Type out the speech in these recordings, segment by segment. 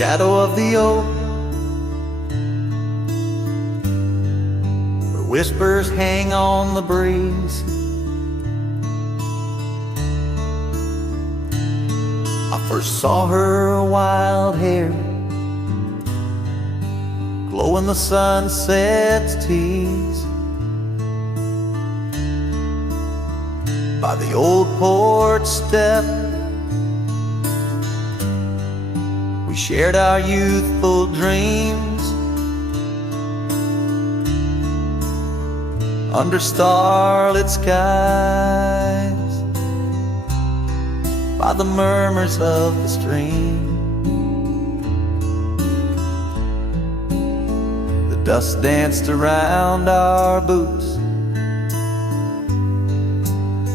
shadow of the oak, where whispers hang on the breeze. I first saw her wild hair glow in the sunset's tease, by the old porch step. We shared our youthful dreams under starlit skies, by the murmurs of the stream. The dust danced around our boots.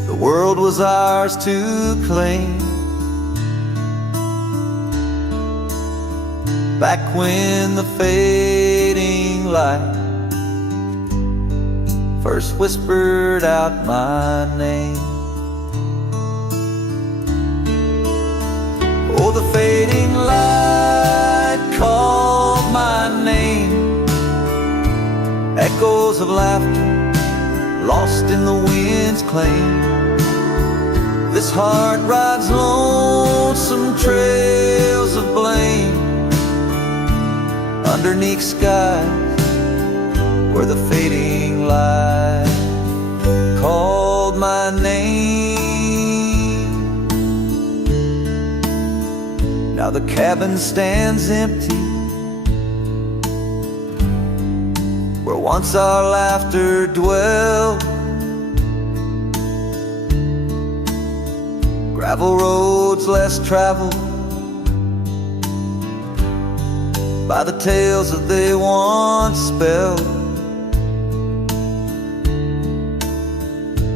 The world was ours to claim. Back when the fading light first whispered out my name. Oh, the fading light called my name. Echoes of laughter lost in the wind's claim. This heart rides lonesome trails of blame underneath skies where the fading light called my name. Now the cabin stands empty, where once our laughter dwelled. Gravel roads less traveled by the tales that they once spelled.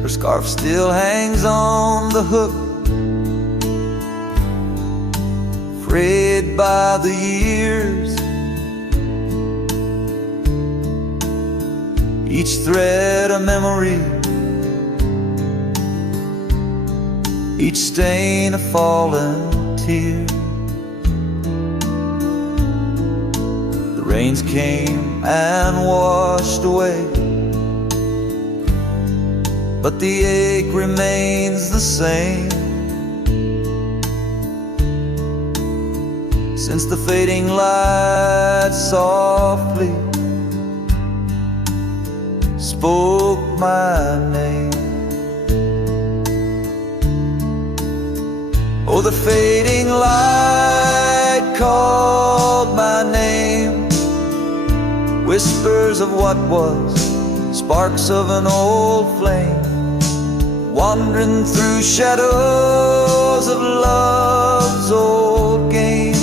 Her scarf still hangs on the hook, frayed by the years. Each thread a memory, each stain a fallen tear. The rains came and washed away, but the ache remains the same. Since the fading light softly spoke my name. Oh, the fading light called my name. Whispers of what was, sparks of an old flame, wandering through shadows of love's old game.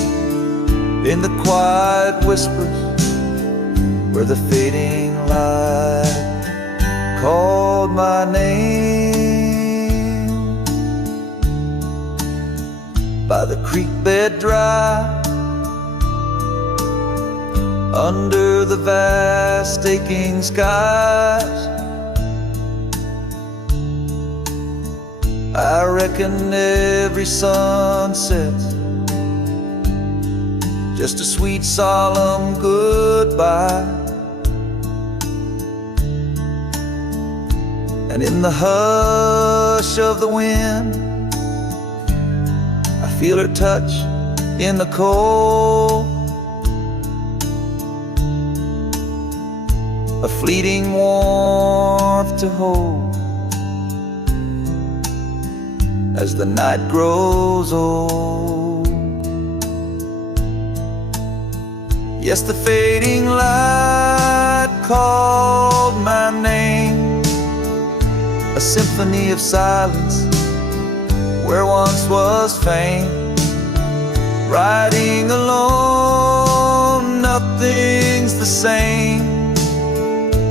In the quiet whispers where the fading light called my name. By the creek bed dry, under the vast aching skies, I reckon every sunset's just a sweet solemn goodbye. And in the hush of the wind, I feel her touch in the cold, a fleeting warmth to hold as the night grows old. Yes, the fading light called my name, a symphony of silence where once was fame. Riding alone, nothing's the same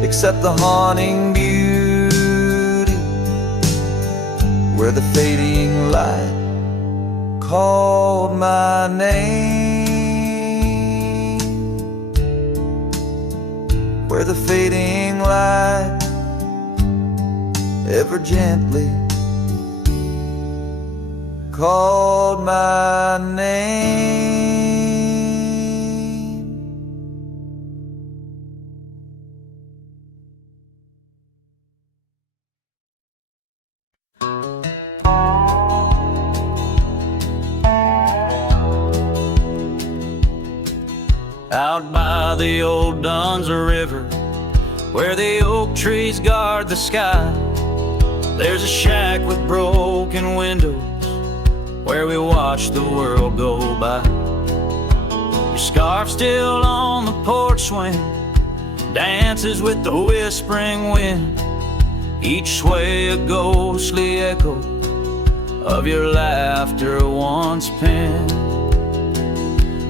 except the haunting beauty where the fading light called my name. Where the fading light ever gently called my name. out by the old Duns River, where the oak trees guard the sky. There's a shack with broken windows, where we watch the world go by. Your scarf still on the porch swing, dances with the whispering wind, each sway a ghostly echo of your laughter once penned.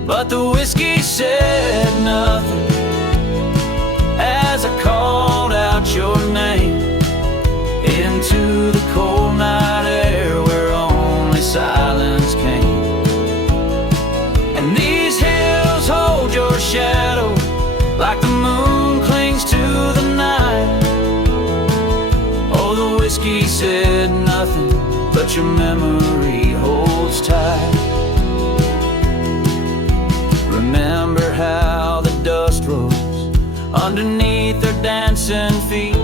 But the whiskey said nothing as I called out your name into the cold night air where only silence came. And these hills hold your shadow like the moon clings to the night. Oh, the whiskey said nothing, but your memory holds tight. Remember how the dust rose underneath their dancing feet.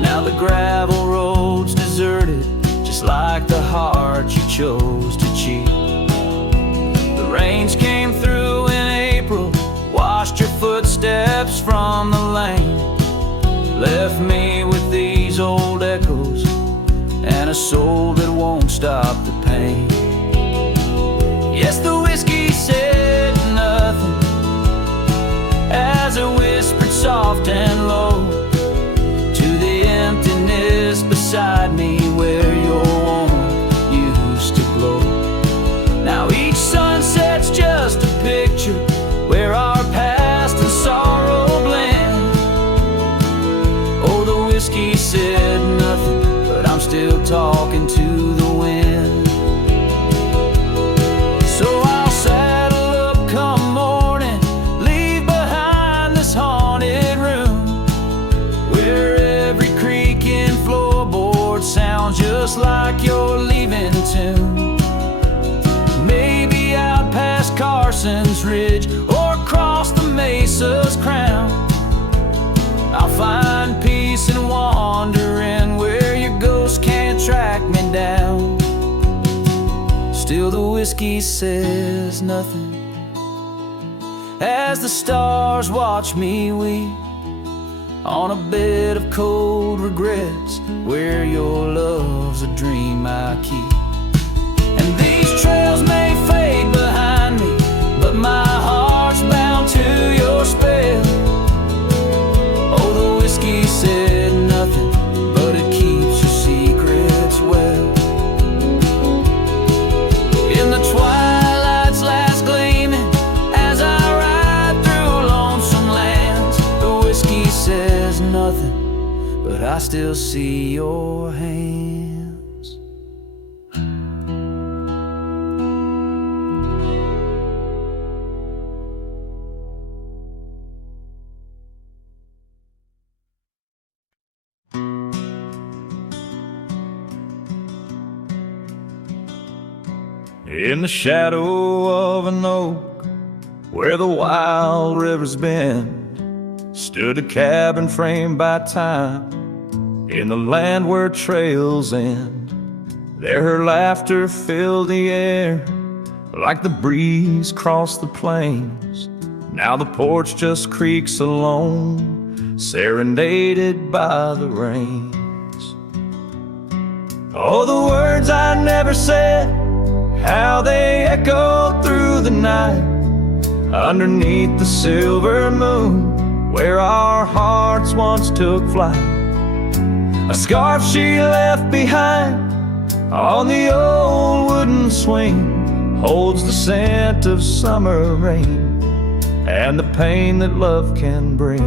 Now the gravel road's deserted, just like the heart you chose to cheat. The rains came through in April, washed your footsteps from the lane, left me with these old echoes and a soul that won't stop the pain. Yes, the whiskey said nothing as it whispered soft and low to the emptiness beside me where your warmth used to glow. Now each sunset's just a picture where our past and sorrow blend. Oh, the whiskey said nothing, but I'm still talking to the wind. So I'll saddle up come morning, leave behind this haunted room where every creaking floorboard sounds just like your leaving tune. Maybe out past Carson's Ridge or across the mesa's crown, I'll find peace in wandering where your ghost can't track me down. Still the whiskey says nothing as the stars watch me weep on a bed of cold regrets where your love's a dream I keep. And these trails may fade behind me, but my heart's bound to your spell. Oh, the whiskey said nothing, but it keeps your secrets well. In the twilight's last gleaming, as I ride through lonesome lands, the whiskey says nothing, but I still see your hands. In the shadow of an oak, where the wild rivers bend, stood a cabin framed by time, in the land where trails end. There her laughter filled the air, like the breeze crossed the plains. Now the porch just creaks alone, serenaded by the rains. Oh, the words I never said, how they echoed through the night, underneath the silver moon, where our hearts once took flight. A scarf she left behind on the old wooden swing holds the scent of summer rain and the pain that love can bring.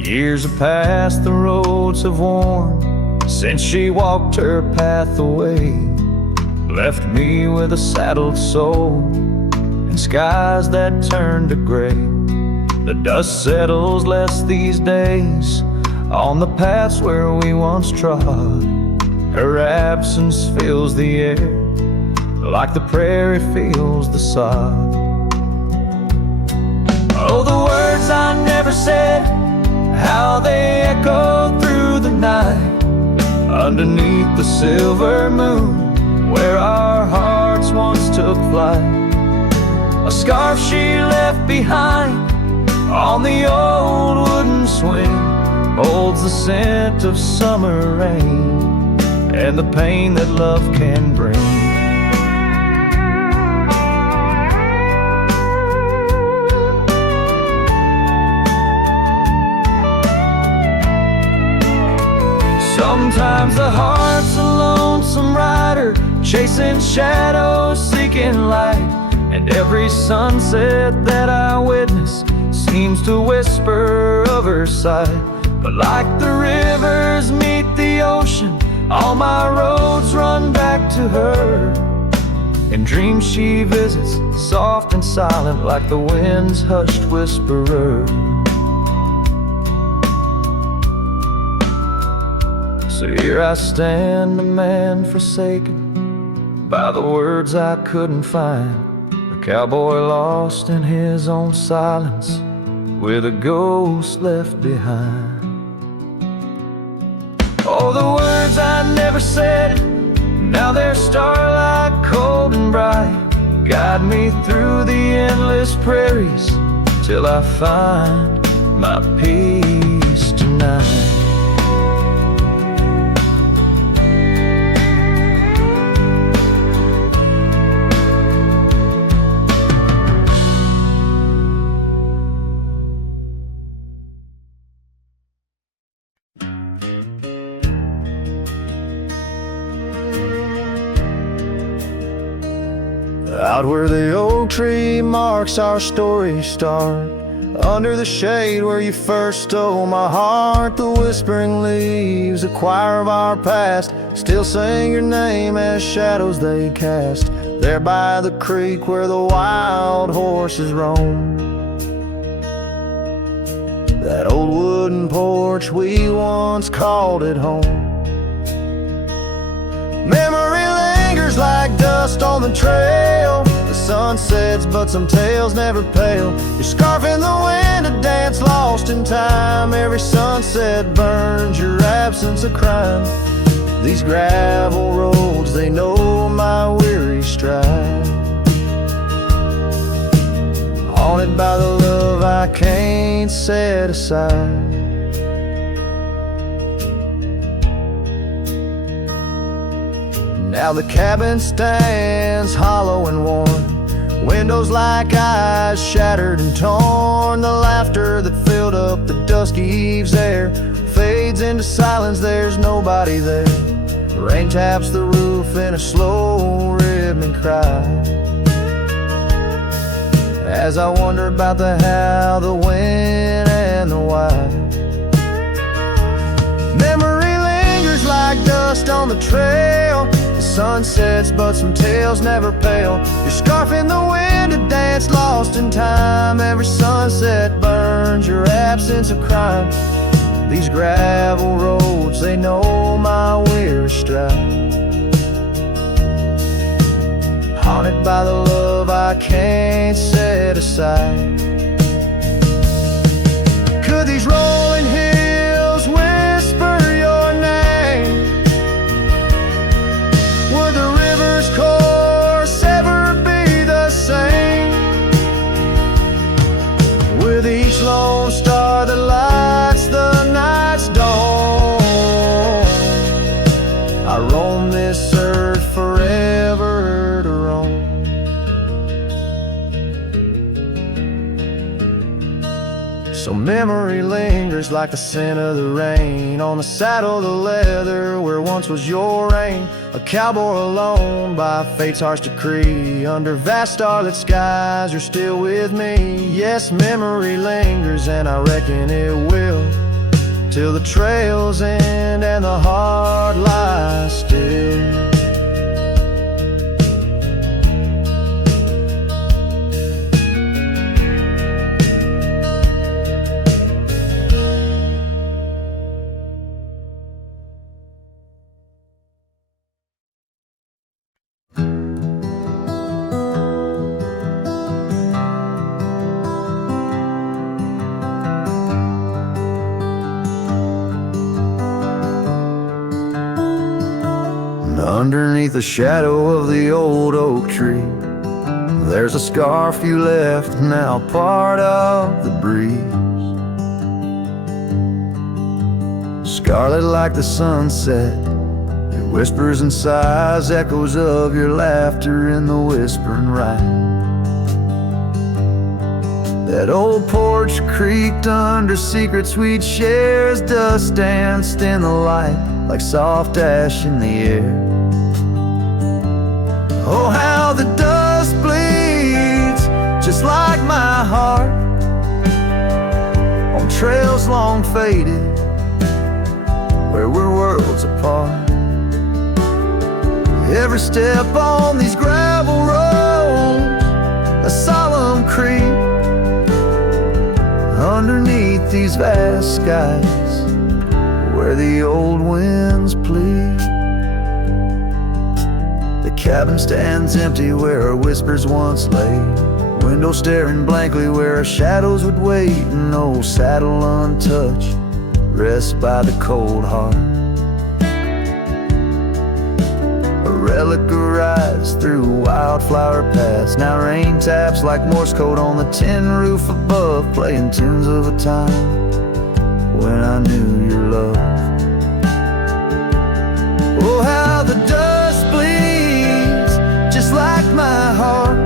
Years have passed, the roads have worn since she walked her path away, left me with a saddled soul and skies that turn to gray. The dust settles less these days on the paths where we once trod. Her absence fills the air like the prairie feels the sod. Oh, the words I never said, how they echoed through the night, underneath the silver moon, where our hearts hopes once took flight. A scarf she left behind on the old wooden swing holds the scent of summer rain and the pain that love can bring. Sometimes the heart's a lonesome rider, chasing shadows, seeking light. And every sunset that I witness seems to whisper of her sight. But like the rivers meet the ocean, all my roads run back to her. In dreams she visits, soft and silent, like the wind's hushed whisperer. So here I stand, a man forsaken by the words I couldn't find, a cowboy lost in his own silence, with a ghost left behind. Oh, the words I never said, now they're starlight, cold and bright, guide me through the endless prairies till I find my peace tonight. Out where the oak tree marks our story start, under the shade where you first stole my heart, the whispering leaves, a choir of our past, still sing your name as shadows they cast. There by the creek where the wild horses roam, that old wooden porch we once called it home. Memory lingers like dust on the trail, the sun sets but some tales never pale. Your scarf in the wind, a dance lost in time, every sunset burns your absence a crime. These gravel roads, they know my weary stride, haunted by the love I can't set aside. Now the cabin stands hollow and worn, windows like eyes shattered and torn. The laughter that filled up the dusky eve's air fades into silence, there's nobody there. Rain taps the roof in a slow rhythmic cry, as I wonder about the how, the when, and the why. Memory lingers like dust on the trail, sun sets but some tales never pale. Your scarf in the wind, a dance lost in time, every sunset burns your absence a crime. These gravel roads, they know my weary stride, haunted by the love I can't set aside. Could these rolling hills whisper your name? Would the river's course ever be the same? With each lone star that lights the night's dawn, I roam this earth forever to roam. So memory lingers like the scent of the rain on the saddle, the leather where once was your reign. A cowboy alone by fate's harsh decree, under vast starlit skies you're still with me. Yes, memory lingers and I reckon it will, till the trails end and the heart lies still. Underneath the shadow of the old oak tree, there's a scarf you left, now part of the breeze. Scarlet like the sunset, it whispers and sighs, echoes of your laughter in the whispering ride. That old porch creaked under secrets we'd share as dust danced in the light like soft ash in the air. Oh, how the dust bleeds just like my heart on trails long faded where we're worlds apart. Every step on these gravel roads, a solemn creep underneath these vast skies where the old winds plead. The cabin stands empty where our whispers once lay, window staring blankly where our shadows would wait. An old saddle untouched rests by the cold heart, a relic arrives through wildflower paths. Now rain taps like Morse code on the tin roof above, playing tunes of a time when I knew your love. Oh, how the dust bleeds just like my heart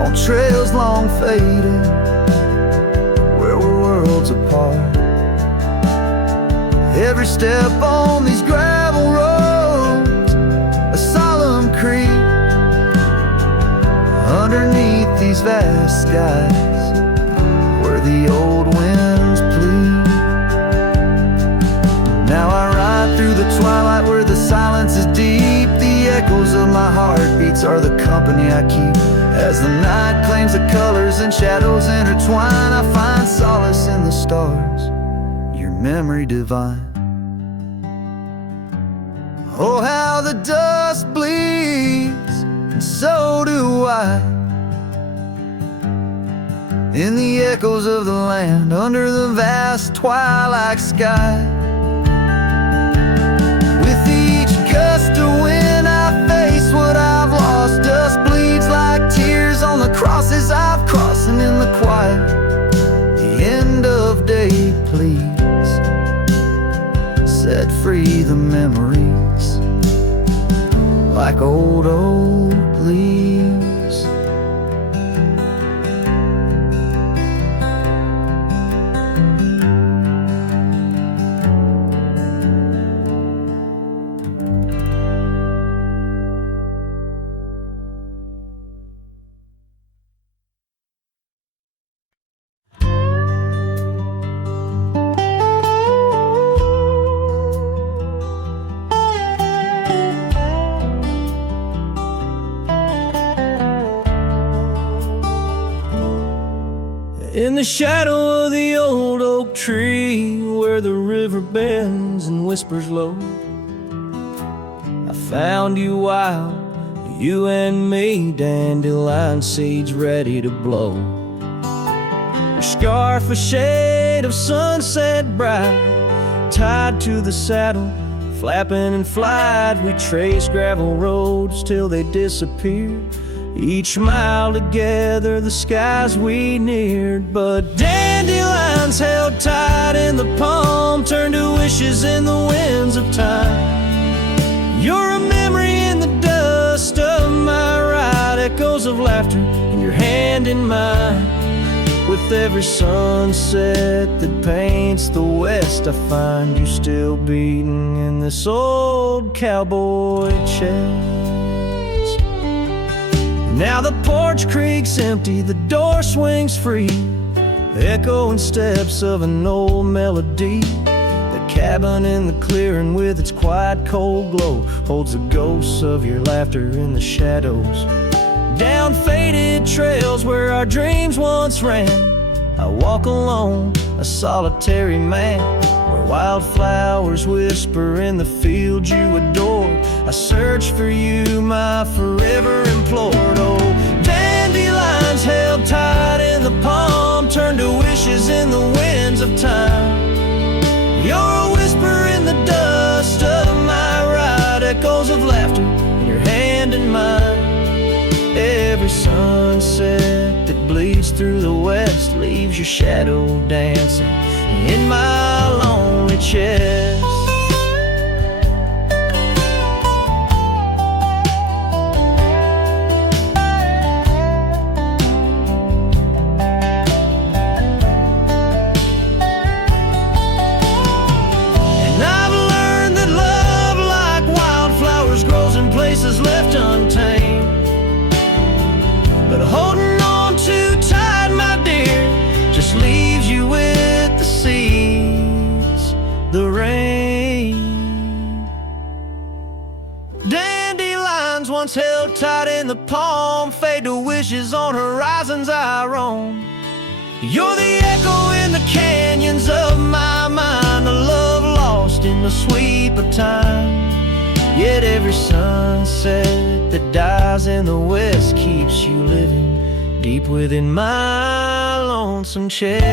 on trails long faded where we're worlds apart. Every step on these gravel roads, a solemn creep underneath these vast skies where the old winds plead. Now I ride through the twilight where the silence is deep. The echoes of my heartbeats are the company I keep. As the night claims the colors and shadows intertwine, I find solace in the stars, your memory divine. Oh, how the dust bleeds, and so do I, in the echoes of the land under the vast twilight sky. With each gust of wind I face what I've lost. Dust bleeds like tears on the crosses I've crossed. And in the quiet, the end of day, please set free the memories like old leaves. In the shadow of the old oak tree, where the river bends and whispers low, I found you wild, you and me, dandelion seeds ready to blow. Your scarf a shade of sunset bright, tied to the saddle, flapping in flight. We traced gravel roads till they disappeared. Each mile together the skies we neared. But dandelions held tight in the palm turned to wishes in the winds of time. You're a memory in the dust of my ride, echoes of laughter in your hand in mine. With every sunset that paints the west, I find you still beating in this old cowboy chest. Now the porch creaks empty, the door swings free, echoing steps of an old melody. The cabin in the clearing with its quiet cold glow holds the ghosts of your laughter in the shadows. Down faded trails where our dreams once ran, I walk alone, a solitary man, where wildflowers whisper in the fields you adore. I search for you, my forever implored. Oh, dandelions held tight in the palm turned to wishes in the winds of time. You're a whisper in the dust of my ride, every sunset that bleeds through the west leaves your shadow dancing in my lonely chest. And I've learned that love, like wildflowers, grows in places left untamed. But holding on too tight, my dear, just leaves you with the seas, the rain. Dandelions once held tight in the palm fade to wishes on horizons I roam. You're the echo in the canyons of my mind, a love lost in the sweep of time. Yet every sunset that dies in the west keeps you living deep within my lonesome chest.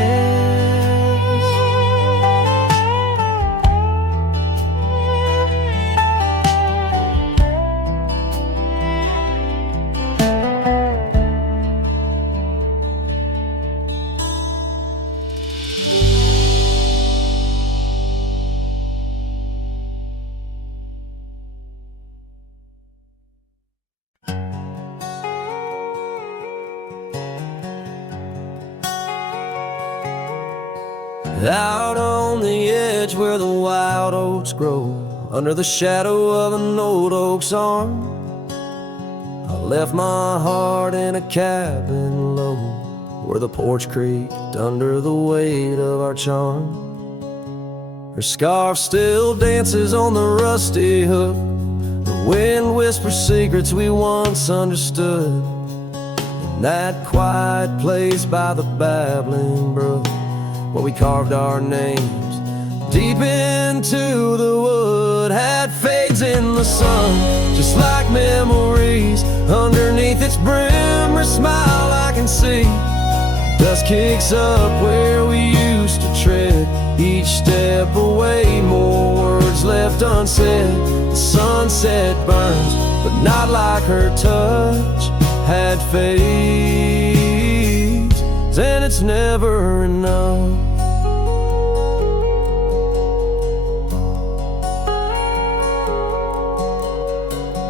Out on the edge where the wild oats grow, under the shadow of an old oak's arm, I left my heart in a cabin low, where the porch creaked under the weight of our charm. Her scarf still dances on the rusty hook, the wind whispers secrets we once understood. In that quiet place by the babbling brook, where we carved our names deep into the wood, had fades in the sun, just like memories. Underneath its brim, her smile I can see. Dust kicks up where we used to tread, each step away, more words left unsaid. The sunset burns, but not like her touch had fades, and it's never enough.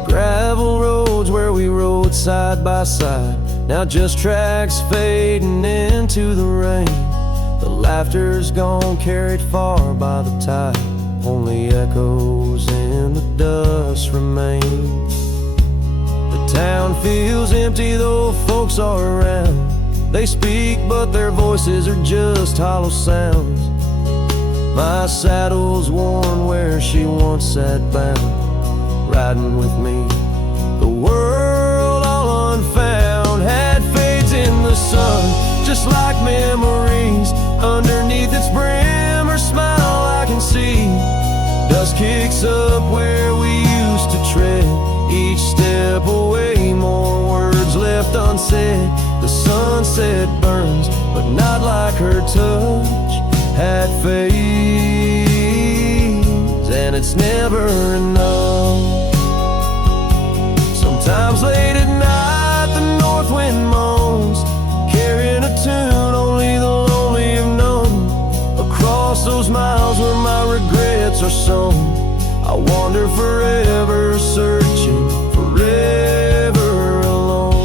Gravel roads where we rode side by side, now just tracks fading into the rain. The laughter's gone, carried far by the tide, only echoes in the dust remain. The town feels empty though folks are around. They speak but their voices are just hollow sounds. My saddle's worn where she once sat bound, riding with me, the world all unfound. Had fades in the sun, just like memories. Underneath its brim, her smile I can see. Dust kicks up where we used to tread, each step away, more words left unsaid. The sunset burns, but not like her touch had fades, and it's never enough. Sometimes late at night the north wind moans, carrying a tune only the lonely have known. Across those miles where my regrets are sown, I wander forever, searching, forever alone.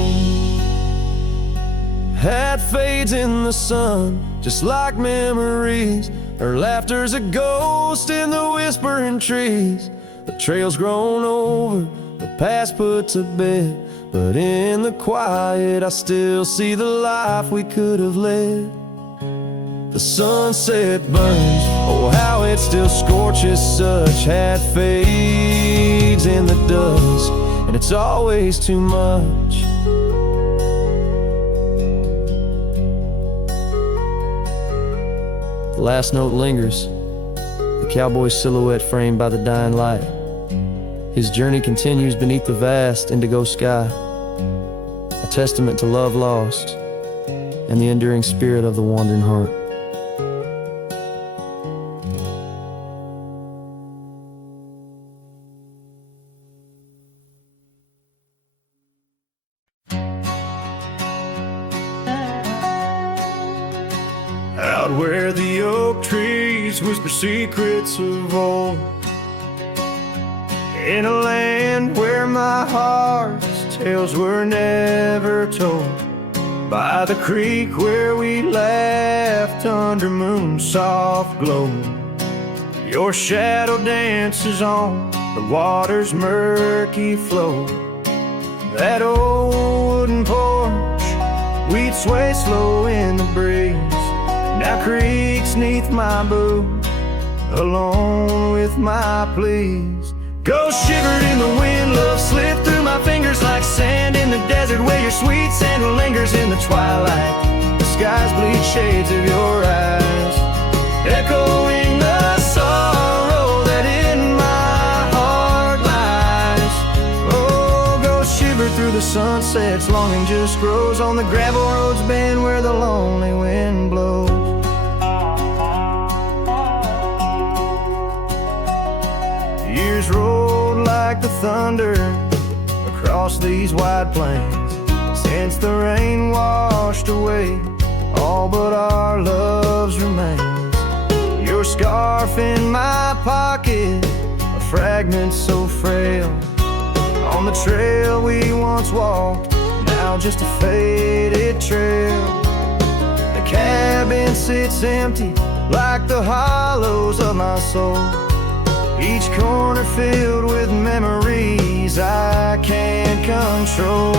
Had fades in the sun, just like memories. Her laughter's a ghost in the whispering trees. The trail's grown over, the past put to bed, but in the quiet I still see the life we could have led. The sunset burns, oh how it still scorches such. Had fades in the dust, and it's always too much. The last note lingers, the cowboy's silhouette framed by the dying light. His journey continues beneath the vast indigo sky, a testament to love lost and the enduring spirit of the wandering heart. where the oak trees whisper secrets of old. In a land where my heart's tales were never told. By the creek where we laughed under moon's soft glow. Your shadow dances on the water's murky flow. That old wooden porch, we'd sway slow in the breeze. Now creaks 'neath my boot, alone with my pleas. Ghost shivered in the wind, love slipped through my fingers like sand in the desert where your sweet scent lingers in the twilight. The skies bleed shades of your eyes, echoing the sorrow that in my heart lies. Oh, ghost shivered through the sunsets, longing just grows on the gravel roads bend where the lonely wind blows. Years rolled like the thunder across these wide plains, since the rain washed away all but our love's remains. Your scarf in my pocket, a fragment so frail, on the trail we once walked, now just a faded trail. The cabin sits empty like the hollows of my soul, each corner filled with memories I can't control.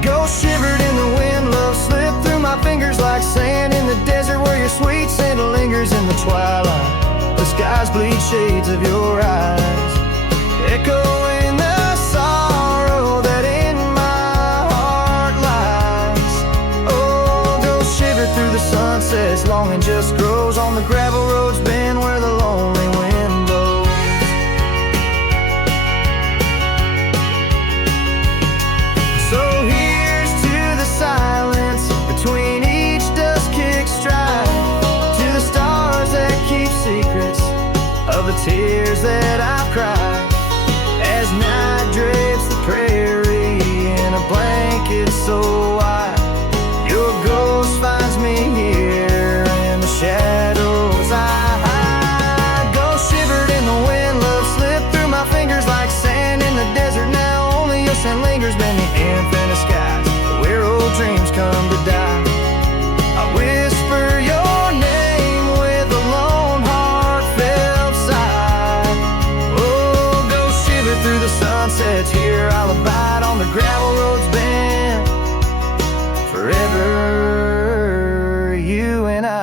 Ghost shivered in the wind, love slipped through my fingers like sand in the desert where your sweet scent lingers in the twilight. The skies bleed shades of your eyes, echoing the sorrow that in my heart lies. Oh, ghost shivered through the sunsets, longing just grows on the gravel roads bend where the lonely wind blows. So here's to the silence between each dust-kicked stride, to the stars that keep secrets of the tears that I've cried, as night drapes the prairie in a blanket so wide. Your ghost finds me here in the shadows I hide. Ghost shivered in the wind, love slipped through my fingers like sand in the desert. Now only your scent lingers beneath the infinite skies, where old dreams come to die. I whisper your name with a lone heartfelt sigh. Oh, ghost shiver through the sunsets, here I'll abide on the gravel roads bend forever, you and I.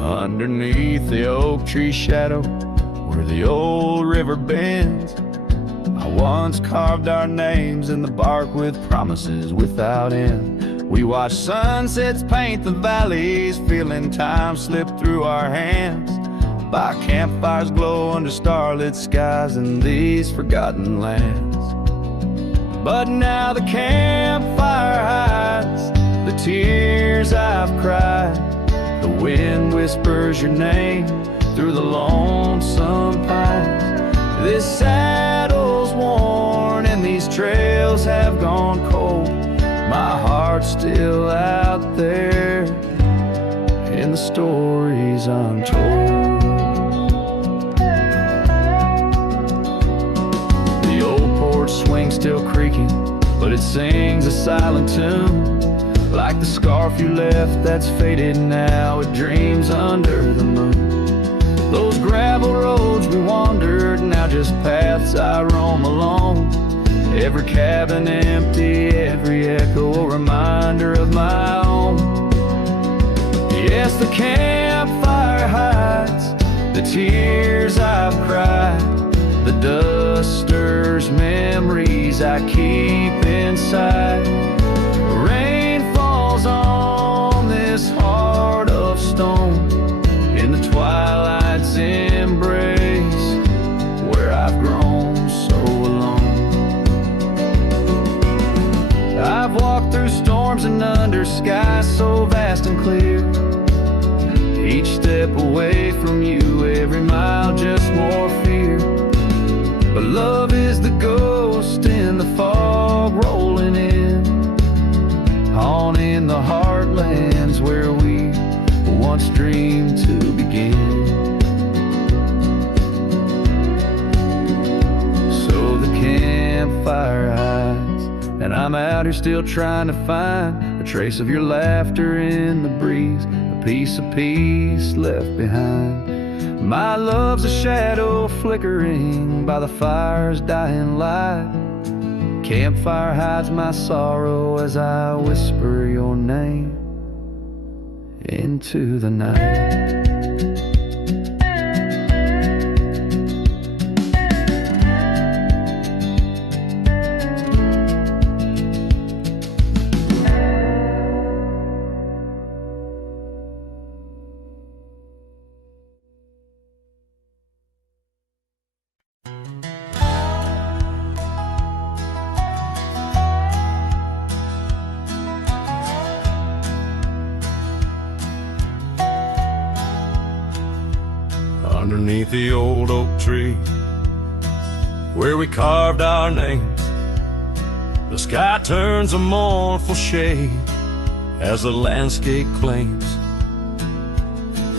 Underneath the oak tree shadow, where the old river bends, I once carved our names in the bark with promises without end. We watched sunsets paint the valleys, feeling time slip through our hands, by campfires glow under starlit skies in these forgotten lands. But now the campfire hides the tears I've cried. The wind whispers your name through the lonesome pines. This saddle's worn and these trails have gone cold. My heart's still out there in the stories untold. The old porch swing still creaking, but it sings a silent tune, like the scarf you left that's faded now, it dreams under the moon. Those gravel roads we wandered, now just paths I roam alone. Every cabin empty, every echo a reminder of my own. Yes, the campfire hides the tears I've cried. The dust stirs memories I keep inside. Rain falls on this heart of stone in the twilight's embrace, where I've grown so alone. But love is the ghost in the fog rolling in, haunting the heartlands where we once dreamed to begin. So the campfire hides, and I'm out here still trying to find a trace of your laughter in the breeze, a piece of peace left behind. My love's a shadow flickering by the fire's dying light. Campfire hides my sorrow as I whisper your name into the night. Underneath the old oak tree where we carved our names, the sky turns a mournful shade as the landscape claims.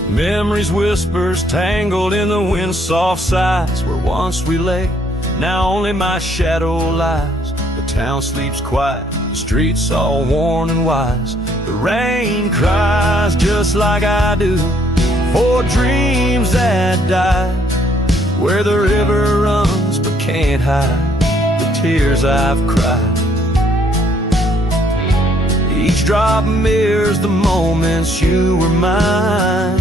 Memories whispers tangled in the wind's soft sighs, where once we lay, now only my shadow lies. The town sleeps quiet, the streets all worn and wise. The rain cries just like I do for dreams that die, where the river runs but can't hide the tears I've cried. Each drop mirrors the moments you were mine.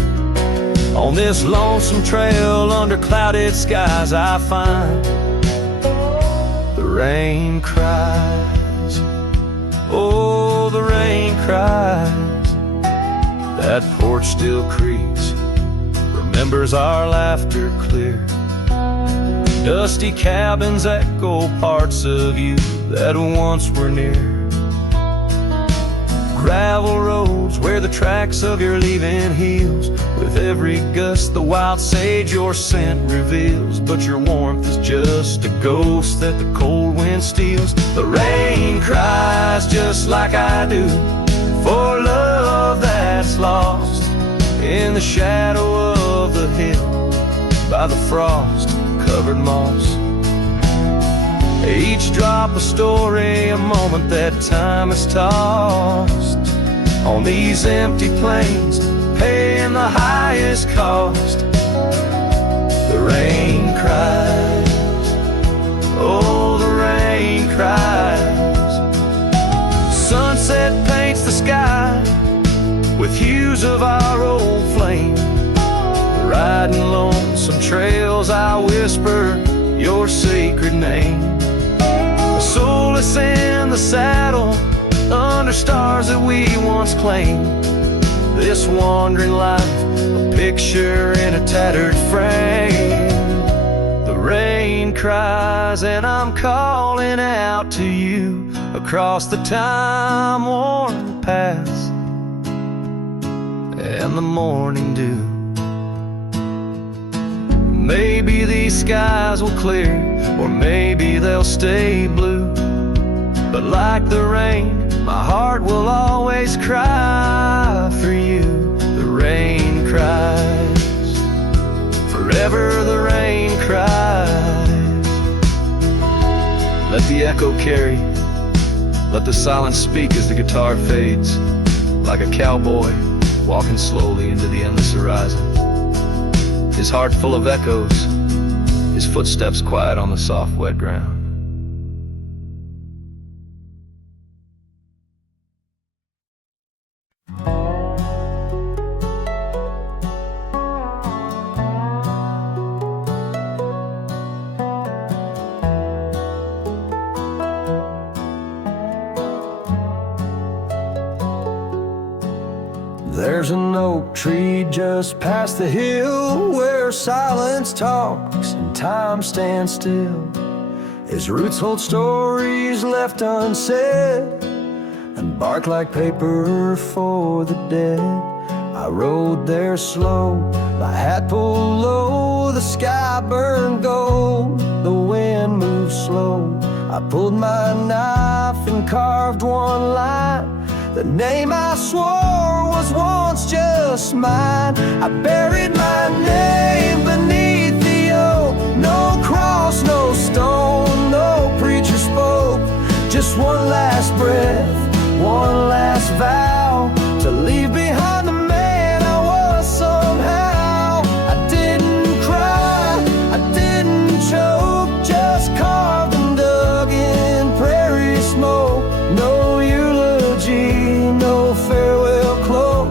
On this lonesome trail under clouded skies I find the rain cries, oh the rain cries. That porch still creaks, remembers our laughter clear. Dusty cabins echo parts of you that once were near. Gravel roads where the tracks of your leaving heals. With every gust the wild sage your scent reveals. But your warmth is just a ghost that the cold wind steals. The rain cries just like I do for love that's lost in the shadow of the hill by the frost-covered moss. Each drop a story, a moment that time has tossed on these empty plains, paying the highest cost. The rain cries, oh the rain cries. Sunset paints the sky with hues of our old flame. Riding lonesome trails I whisper your sacred name. Soulless in the saddle under stars that we once claimed. This wandering life, a picture in a tattered frame. The rain cries and I'm calling out to you across the time-worn paths and the morning dew. Maybe these skies will clear, or maybe they'll stay blue. But like the rain, my heart will always cry for you. The rain cries, forever the rain cries. Let the echo carry, let the silence speak as the guitar fades. Like a cowboy walking slowly into the endless horizon, his heart full of echoes, his footsteps quiet on the soft wet ground. There's an oak tree just past the hill where silence talks and time stands still. His roots hold stories left unsaid and bark like paper for the dead. I rode there slow, my hat pulled low, the sky burned gold, the wind pulled my knife and carved one line. The name I swore was once just mine. I buried my name beneath the oak. No cross, no stone, no preacher spoke. Just one last breath, one last vow, to leave behind the man I was somehow. I didn't cry, I didn't choke, just carved and dug in prairie smoke. No eulogy, no farewell cloak.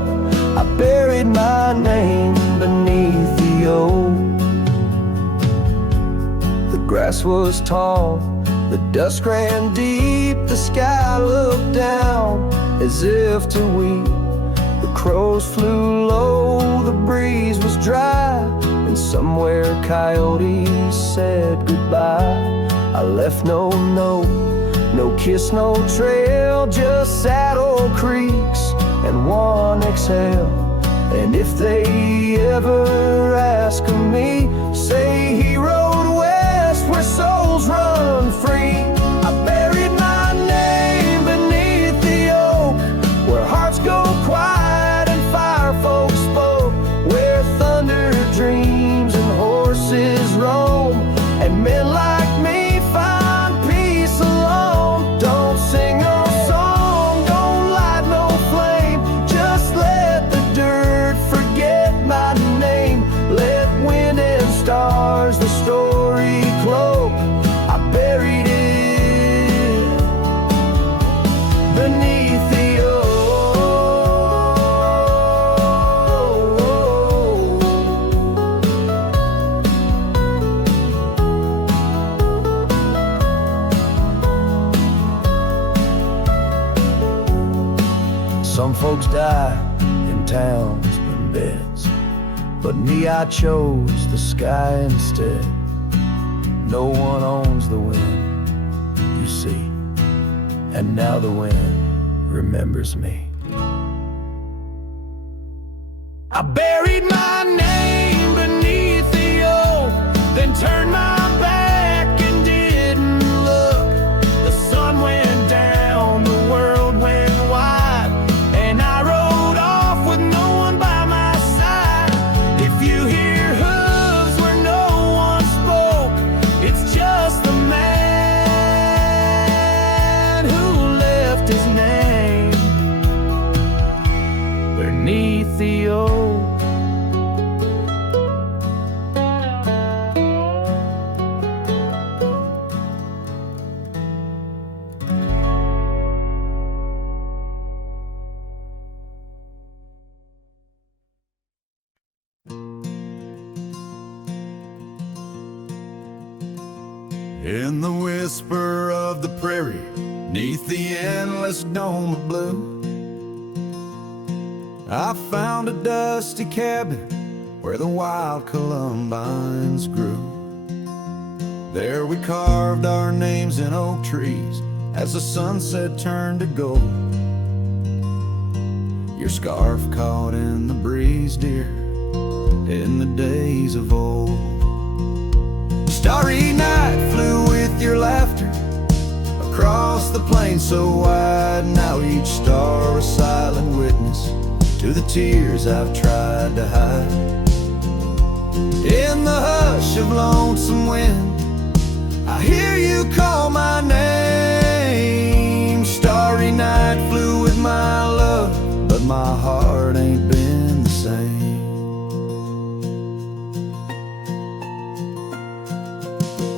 I buried my name beneath the oak. The grass was tall, the dusk ran deep, the sky looked down as if to weep. The crows flew low, the breeze was dry, and somewhere coyotes said goodbye. I left no note, no kiss, no trail, just sad old creeks and one exhale. And if they ever ask of me, say he rode west where souls run free. I buried my name beneath the oak, where hearts go quiet and fire folks spoke, where thunder dreams and horses roam, and men like me find peace alone. Don't sing no song, don't light no flame, just let the dirt forget my name. Let wind and stars the story cloak. I buried it beneath the oak. Some folks die in towns and beds, but me, I chose the sky instead. No one owns the wind, you see, and now the wind remembers me. I buried my name beneath the oak, then turned my back and didn't look. The sun went down, the world went wide, and I rode off with no one by my side. If you hear hooves where no one spoke, it's just the man who left his name beneath the oak. In the whisper of the prairie, neath the endless dome of blue, I found a dusty cabin where the wild columbines grew. There we carved our names in oak trees as the sunset turned to gold. Your scarf caught in the breeze, dear, in the days of old. Starry night flew with your laughter across the plain so wide. Now each star a silent witness to the tears I've tried to hide. In the hush of lonesome wind, I hear you call my name. Starry night flew with my love, but my heart ain't been the same.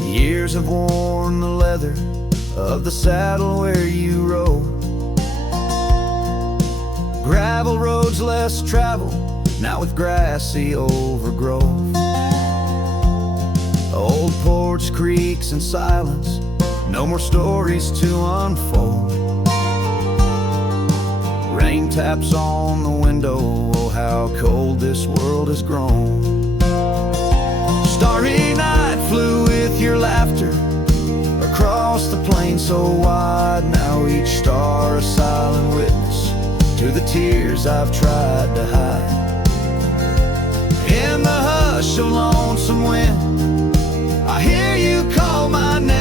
Years have worn the leather of the saddle where you rode. Gravel roads less traveled, now with grassy overgrowth. Old porch creaks and silence, no more stories to unfold. Rain taps on the window, oh how cold this world has grown. Starry night flew with your laughter across the plain so wide. Now each star a silent witness to the tears I've tried to hide. In the hush of lonesome wind, I hear you call my name.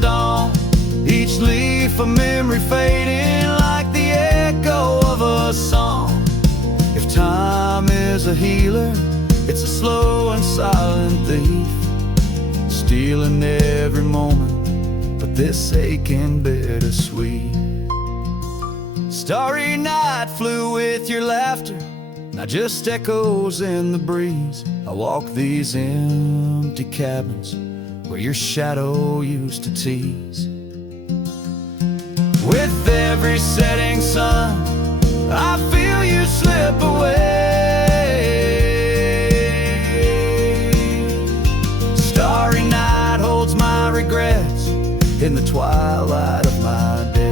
dawn, each leaf a memory fading like the echo of a song. If time is a healer, it's a slow and silent thief, stealing every moment, but this aching bittersweet. Starry night flew with your laughter, now just echoes in the breeze. I walk these empty cabins where your shadow used to tease. With every setting sun, I feel you slip away. Starry night holds my regrets in the twilight of my days.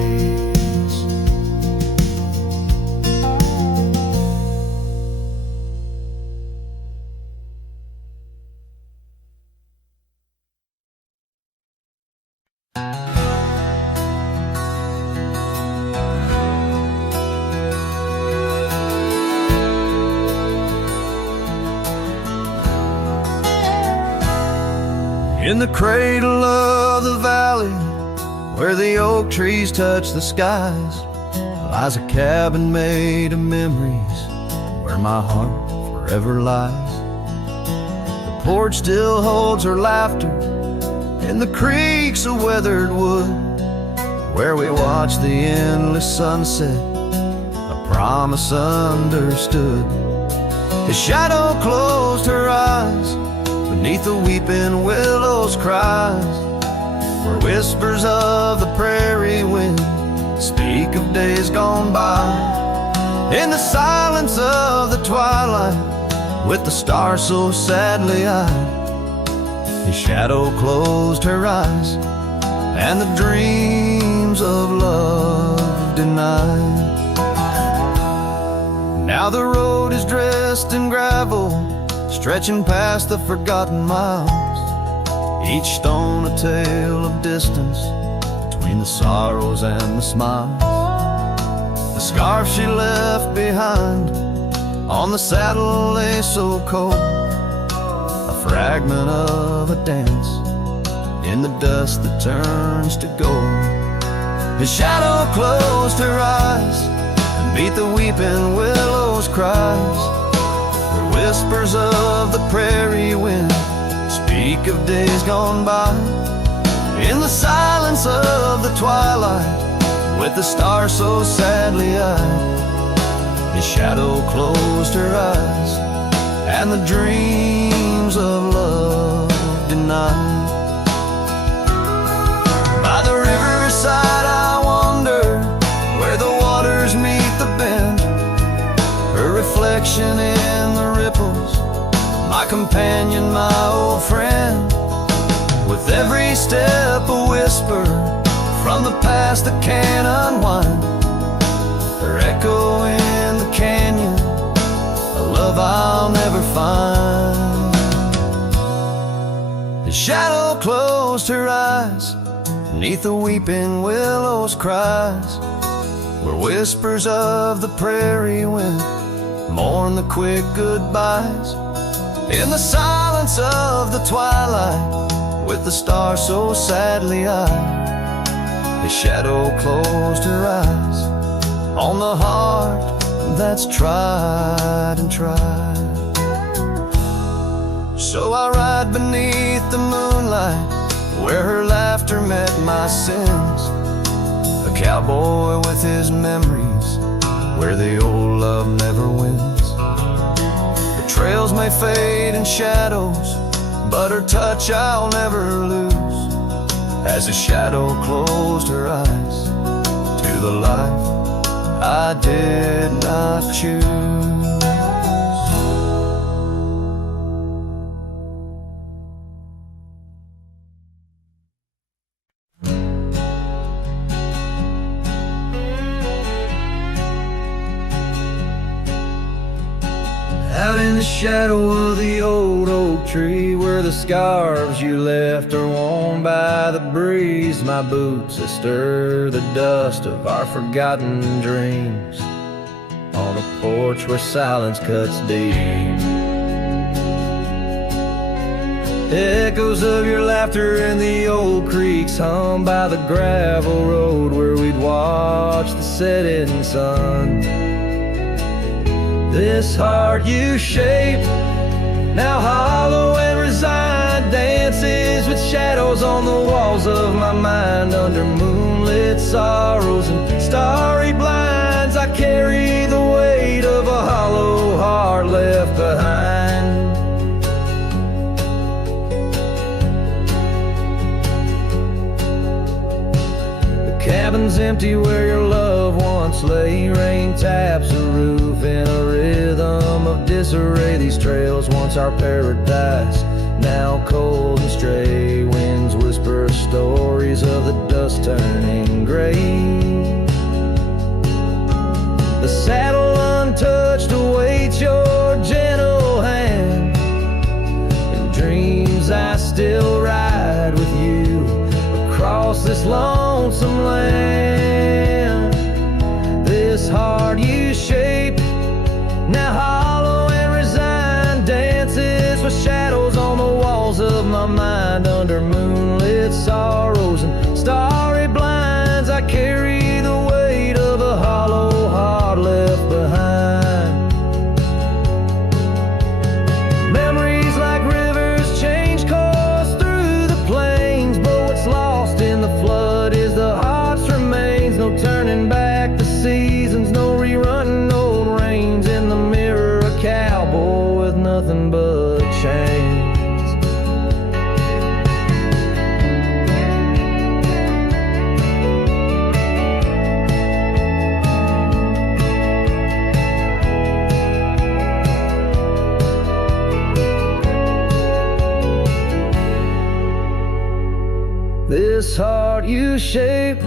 In the cradle of the valley, where the oak trees touch the skies, lies a cabin made of memories, where my heart forever lies. The porch still holds her laughter in the creaks of weathered wood, where we watch the endless sunset, a promise understood. His shadow closed her eyes beneath the weeping willows' cries, where whispers of the prairie wind speak of days gone by. In the silence of the twilight, with the stars so sadly eyed, his shadow closed her eyes, and the dreams of love denied. Now the road is dressed in gravel, stretching past the forgotten miles, each stone a tale of distance between the sorrows and the smiles. The scarf she left behind on the saddle lay so cold, a fragment of a dance in the dust that turns to gold. His shadow closed her eyes and beat the weeping willows' cries, where whispers of the prairie wind speak of days gone by. In the silence of the twilight, with the stars so sadly eyed, his shadow closed her eyes, and the dreams of love denied. By the riverside I wander, where the waters meet the bend, her reflection in the ripples, my companion, my old friend. With every step a whisper from the past that can't unwind, her echo in the canyon, a love I'll never find. The shadow closed her eyes beneath the weeping willows' cries, where whispers of the prairie wind mourn the quick goodbyes. In the silence of the twilight, with the stars so sadly eyed, his shadow closed her eyes on the heart that's tried and tried. So I ride beneath the moonlight, where her laughter met my sins, a cowboy with his memories, where the old love never wins. The trails may fade in shadows, but her touch I'll never lose, as a shadow closed her eyes to the life I did not choose. Out in the shadow of the old oak tree, where the scarves you left are worn by the breeze, my boots that stir the dust of our forgotten dreams, on a porch where silence cuts deep. Echoes of your laughter in the old creeks hum by the gravel road where we'd watch the setting sun. This heart you shape, now hollow and resigned, dances with shadows on the walls of my mind. Under moonlit sorrows and starry blinds, I carry the weight of a hollow heart left behind. Cabin's empty where your loved once lay. Rain taps the roof in a rhythm of disarray. These trails, once our paradise, now cold and stray. Winds whisper stories of the dust turning gray. The saddle untouched awaits your gentle hand. In dreams I still ride with you across this lonesome land. This heart you shape, now hollow and resigned, dances with shadows on the walls of my mind. Under moonlit sorrows and starry blinds, I carry the weight of a hollow heart left behind. Memories like rivers change course through the plains, but what's lost in the flood is the heart's remains. No turning back the seasons, no rerunning old reins. In the mirror a cowboy with nothing but chains. This heart you shape,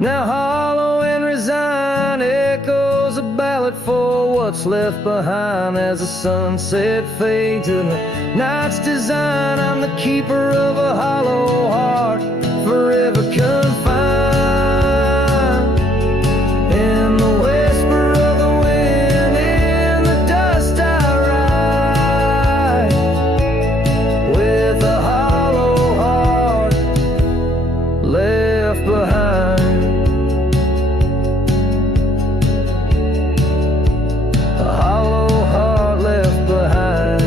now hollow and resigned, echoes a ballad for what's left behind. As the sunset fades in the night's design, I'm the keeper of a hollow heart, forever confined. In the whisper of the wind, in the dust I ride, with a hollow heart left behind. A hollow heart left behind.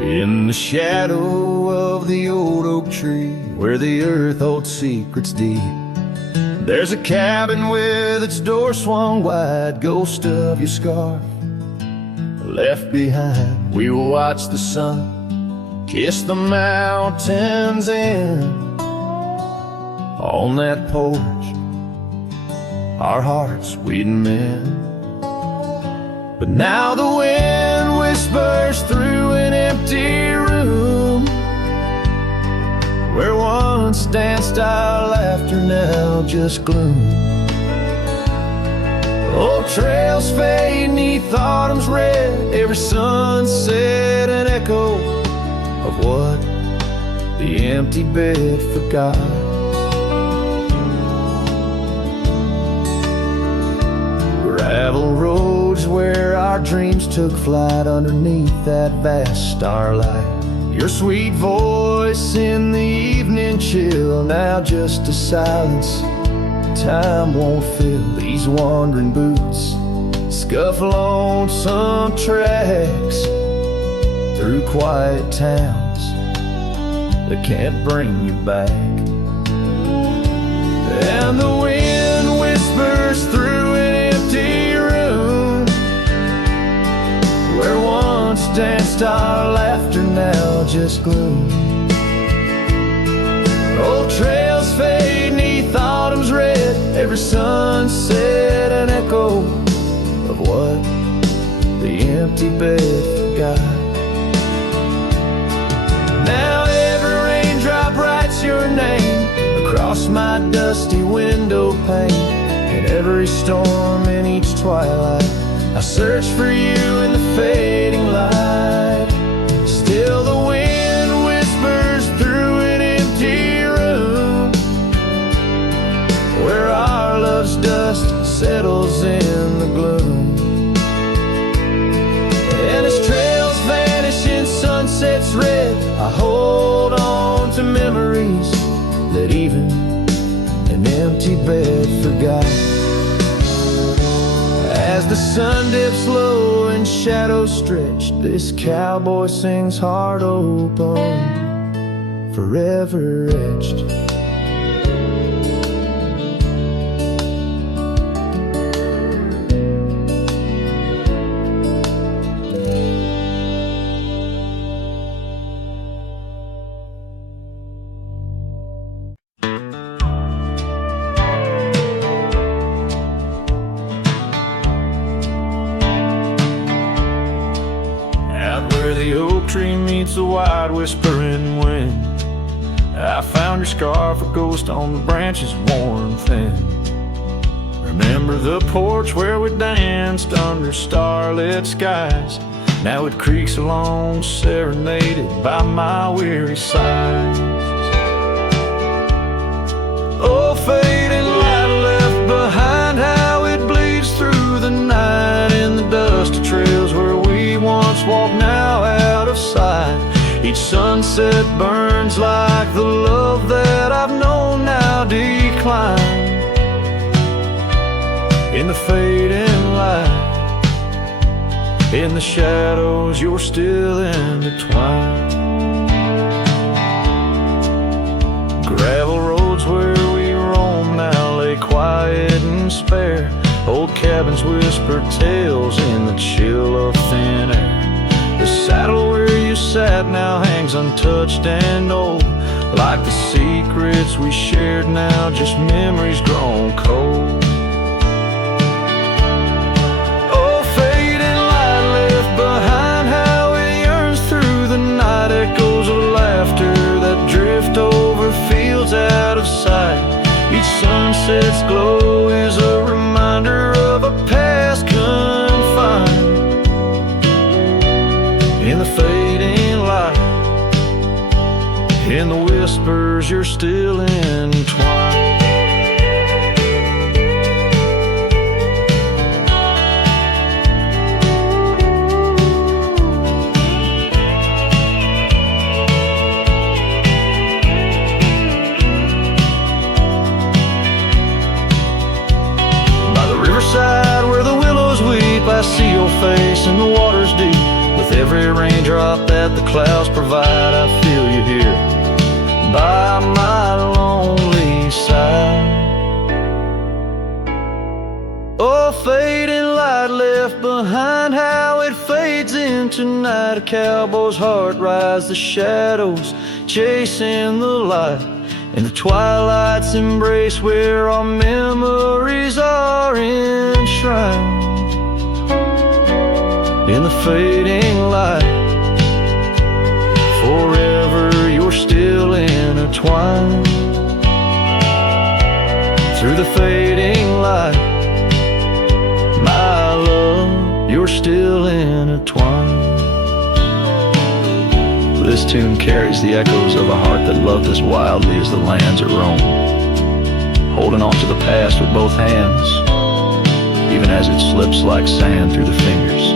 In the shadow of the old oak tree, where the earth holds secrets deep, there's a cabin with its door swung wide, ghost of your scarf left behind. We will watch the sun kiss the mountains in. On that porch, our hearts we'd mend. But now the wind whispers through an empty room, where once danced our laughter, now just gloom. Old trails fade 'neath autumn's red, every sunset an echo of what the empty bed forgot. Gravel roads where our dreams took flight, underneath that vast starlight. Your sweet voice in the evening chill, now just a silence time won't fill. These wandering boots scuffle on some tracks through quiet towns that can't bring you back. And the wind whispers through an empty room, where once danced our laughter, now just gloom. Old trails fade 'neath autumn's red, every sunset an echo of what the empty bed forgot. Now every raindrop writes your name across my dusty dusty window pane. In every storm, in each twilight, I search for you in the fading light. Still the wind whispers through an empty room, where our love's dust settles in the gloom. And as trails vanish in sunset's red, I hold on to memories that even an empty bed forgot. As the sun dips low and shadows stretch, this cowboy sings heart open, forever etched. Tree meets the wide whispering wind, I found your scarf, a ghost on the branches worn thin. Remember the porch where we danced under starlit skies? Now it creaks along, serenaded by my weary sighs. Oh, fading light left behind, how it bleeds through the night in the dusty trails where we once walked, now out of sight. Each sunset burns like the love that I've known now decline. In the fading light, in the shadows, you're still intertwined. Gravel roads where we roam now lay quiet and spare. Old cabins whisper tales in the chill of thin air. The saddle where you sat now hangs untouched and old, like the secrets we shared now, just memories grown cold. Oh, fading light left behind, how it yearns through the night. Echoes of laughter that drift over fields out of sight. Each sunset's glow is a reminder of a past confined. In the fading light, in the whispers, you're still entwined. Where the willows weep, I see your face in the waters deep. With every raindrop that the clouds provide, I feel you here by my lonely side. Oh, fading light left behind, how it fades into night. A cowboy's heart rides the shadows, chasing the light. In the twilight's embrace where our memories are enshrined. In the fading light, forever you're still intertwined. Through the fading light, my love, you're still intertwined. This tune carries the echoes of a heart that loved as wildly as the lands it roamed, holding on to the past with both hands, even as it slips like sand through the fingers.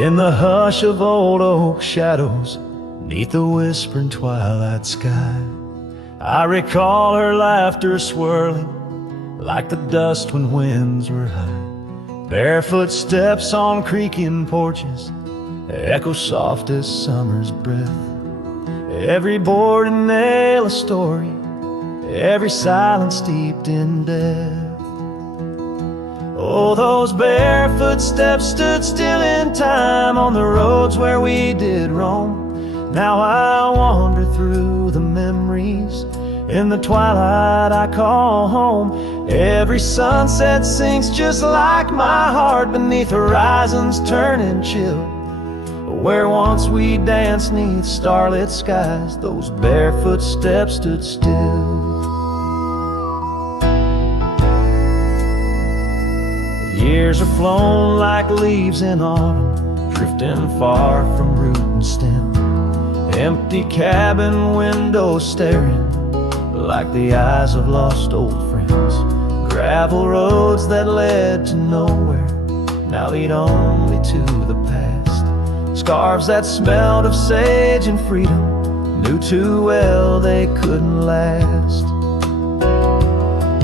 In the hush of old oak shadows, neath the whispering twilight sky, I recall her laughter swirling like the dust when winds were high. Barefoot steps on creaking porches echo soft as summer's breath. Every board and nail a story, every silence steeped in death. Oh, those barefoot steps stood still in time on the roads where we did roam. Now I wander through the memories in the twilight I call home. Every sunset sinks just like my heart beneath horizons turning chill. Where once we danced 'neath starlit skies, those barefoot steps stood still. Years are flown like leaves in autumn, drifting far from root and stem. Empty cabin windows staring like the eyes of lost old friends. Gravel roads that led to nowhere now lead only to the past. Scarves that smelled of sage and freedom knew too well they couldn't last.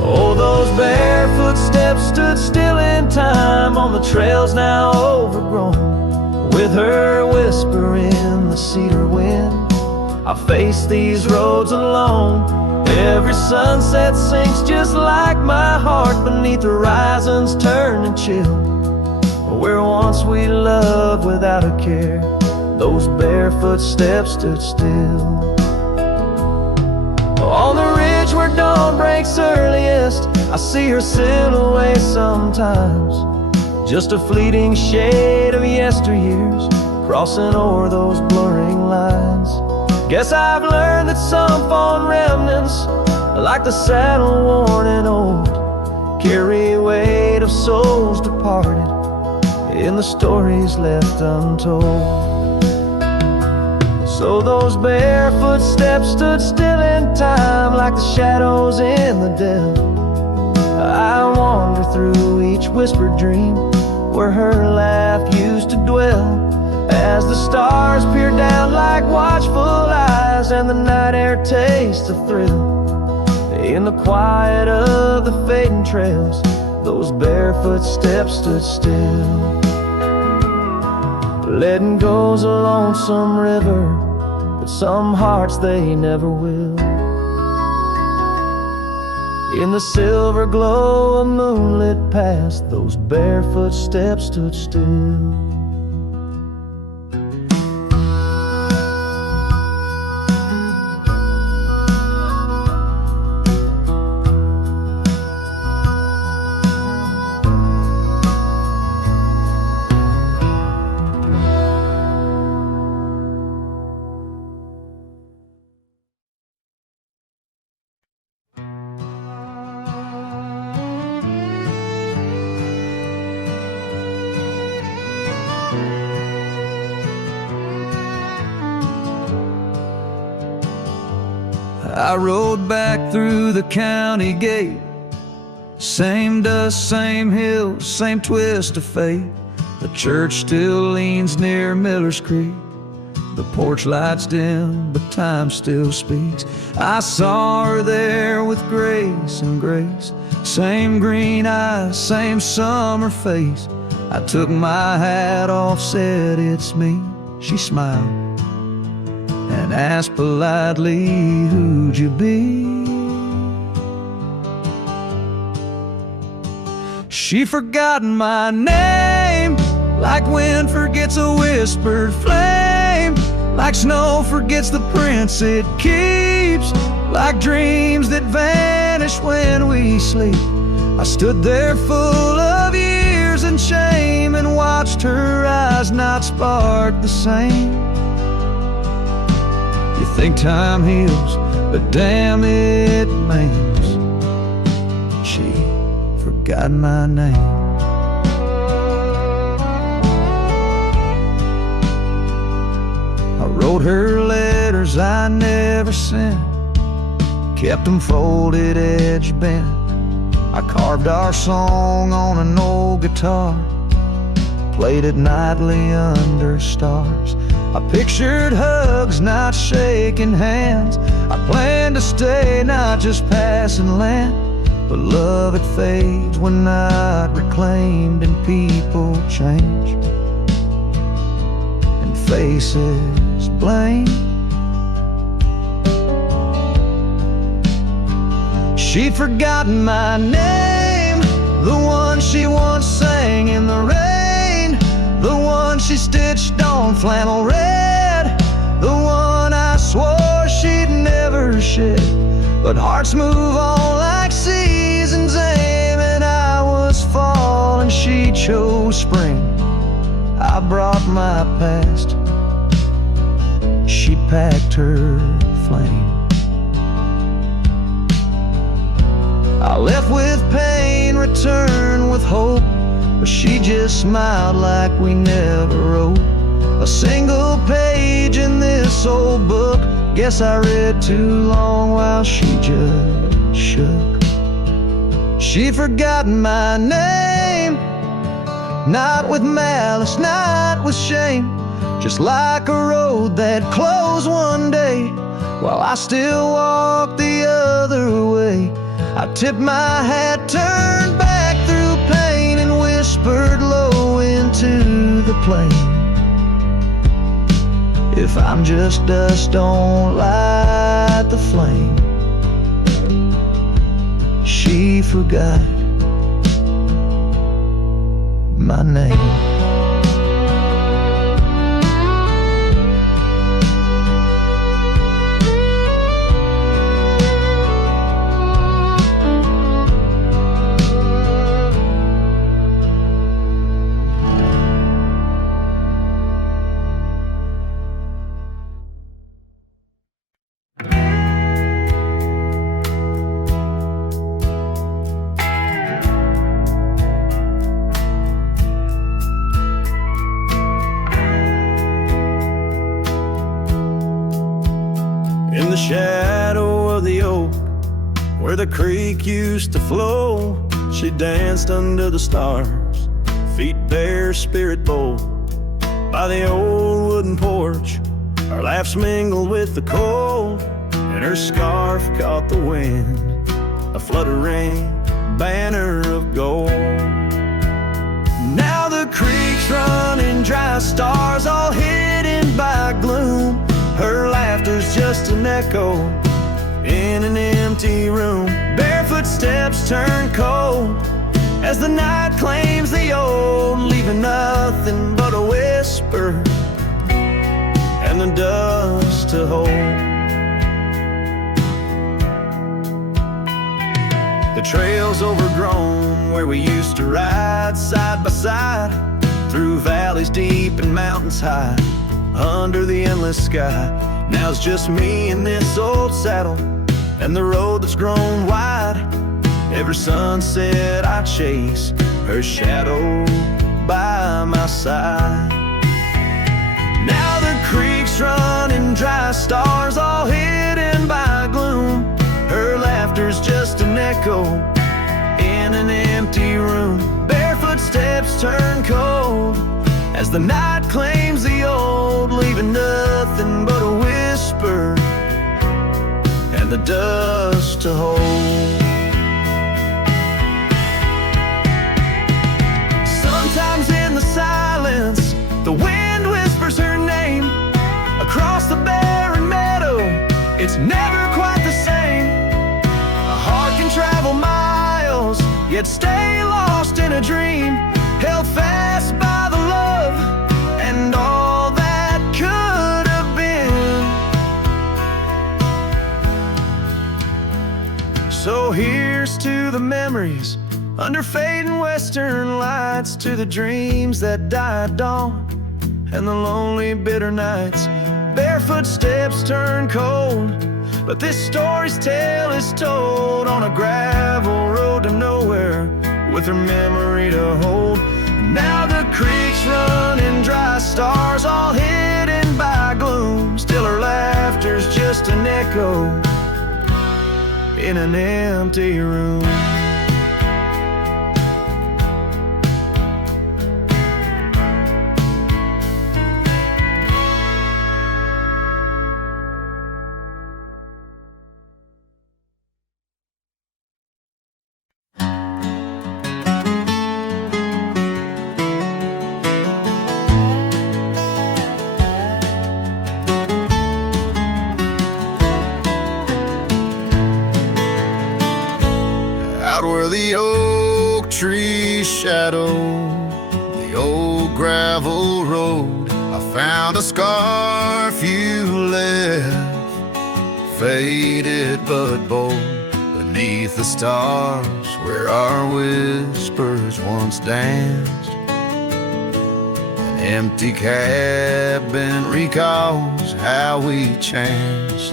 Oh, those barefoot steps stood still in time on the trails now overgrown. With her whisper in the cedar wind, I face these roads alone. Every sunset sinks just like my heart beneath horizons turning chill. Where once we loved without a care, those barefoot steps stood still. On the ridge where dawn breaks earliest, I see her silhouette sometimes. Just a fleeting shade of yesteryears crossing o'er those blurring lines. Guess I've learned that some fond remnants, like the saddle worn and old, carry weight of souls departed in the stories left untold. So those barefoot steps stood still in time like the shadows in the dell. I wander through each whispered dream where her laugh used to dwell. As the stars peer down like watchful eyes and the night air tastes a thrill, in the quiet of the fading trails, those barefoot steps stood still. Letting go's a lonesome river, but some hearts they never will. In the silver glow of moonlit past, those barefoot steps stood still. I rode back through the county gate. Same dust, same hills, same twist of fate. The church still leans near Miller's Creek. The porch lights dim, but time still speaks. I saw her there with grace and grace. Same green eyes, same summer face. I took my hat off, said it's me. She smiled and asked politely, who'd you be? She forgotten my name, like wind forgets a whispered flame, like snow forgets the prints it keeps, like dreams that vanish when we sleep. I stood there full of years and shame and watched her eyes not spark the same. You think time heals, but damn it maims. She forgot my name. I wrote her letters I never sent, kept them folded, edge bent. I carved our song on an old guitar, played it nightly under stars. I pictured hugs, not shaking hands. I planned to stay, not just passing land. But love, it fades when not reclaimed, and people change, and faces blame. She'd forgotten my name, the one she once sang in the rain, the one she stitched on flannel red, the one I swore she'd never shed. But hearts move on like seasons aim, and I was fall and she chose spring. I brought my past, she packed her flame. I left with pain, returned with hope, but she just smiled like we never wrote a single page in this old book. Guess I read too long while she just shook. She forgot my name, not with malice, not with shame, just like a road that closed one day while I still walk the other way. I tipped my hat, turned back through pain, and whispered low into the plain. If I'm just dust, don't light the flame. She forgot my name. In the shadow of the oak, where the creek used to flow, she danced under the stars, feet bare, spirit bold. By the old wooden porch, our laughs mingled with the cold, and her scarf caught the wind, a fluttering banner of gold. Now the creek's running dry, stars all hidden by gloom. Her laughter's just an echo in an empty room. Barefoot steps turn cold as the night claims the old, leaving nothing but a whisper and the dust to hold. The trail's overgrown where we used to ride side by side, through valleys deep and mountains high, under the endless sky. Now it's just me in this old saddle and the road that's grown wide. Every sunset I chase her shadow by my side. Now the creek's running dry, stars all hidden by gloom. Her laughter's just an echo in an empty room. Barefoot steps turn cold as the night claims the old, leaving nothing but a whisper and the dust to hold. Sometimes in the silence, the wind whispers her name across the barren meadow. It's never quite the same. A heart can travel miles, yet stay lost in a dream, held fast by the love and all that could have been. So here's to the memories under fading western lights, to the dreams that die at dawn and the lonely bitter nights. Barefoot steps turn cold, but this story's tale is told on a gravel road to nowhere, with her memory to hold. Now the creek's running dry, stars all hidden by gloom. Still her laughter's just an echo in an empty room. tree's shadow, the old gravel road, I found a scarf you left, faded but bold, beneath the stars where our whispers once danced. An empty cabin recalls how we chanced.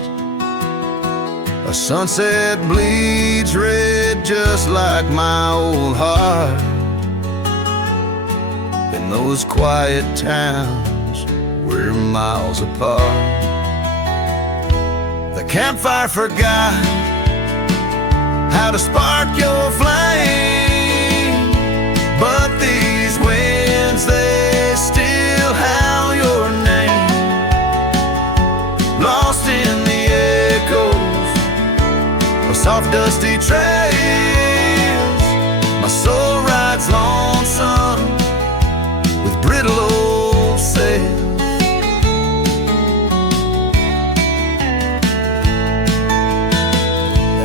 A sunset bleeds red just like my old heart. In those quiet towns we're miles apart. The campfire forgot how to spark your flame, but these winds, they still howl your name. Lost in the echoes of soft dusty trails, my soul rides lonesome with brittle old sails.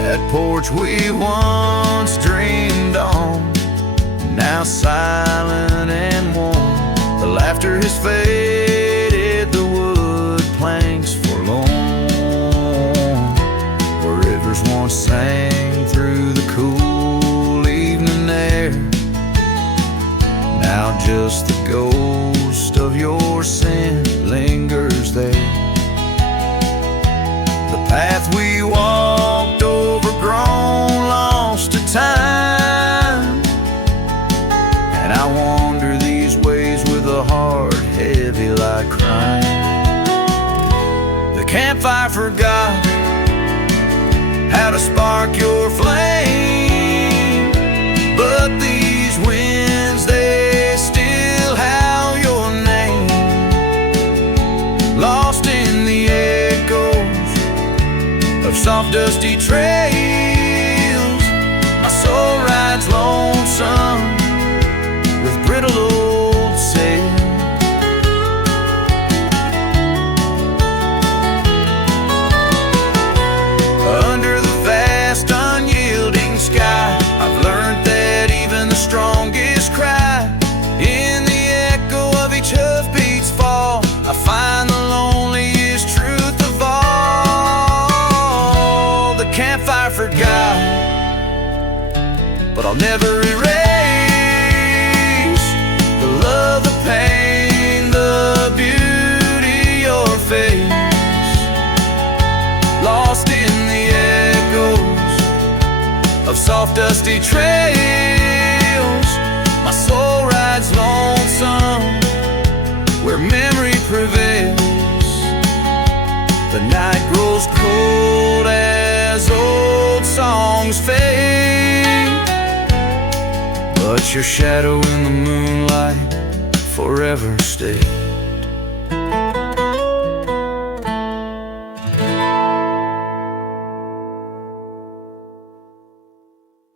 That porch we once dreamed on, now silent and warm. The laughter has faded, the wood planks forlorn. Where rivers once sang through the cool evening air, now just the ghost of your scent lingers there. The path we walked, overgrown, lost to time, and I wander these ways with a heart heavy like crime. The campfire forgot how to spark your flame, but these winds, they still howl your name. Lost in the echoes of soft dusty trails, my soul rides lonesome with brittle old sails. Under the vast unyielding sky, I've learned that even the strongest cry, in the echo of each hoofbeat's fall, I find the loneliest truth of all. The campfire forgot, but I'll never erase the love, the pain, the beauty, your face. Lost in the echoes of soft dusty trails, my soul rides lonesome where memory prevails. The night grows cold as old songs fade, but your shadow in the moonlight forever stays.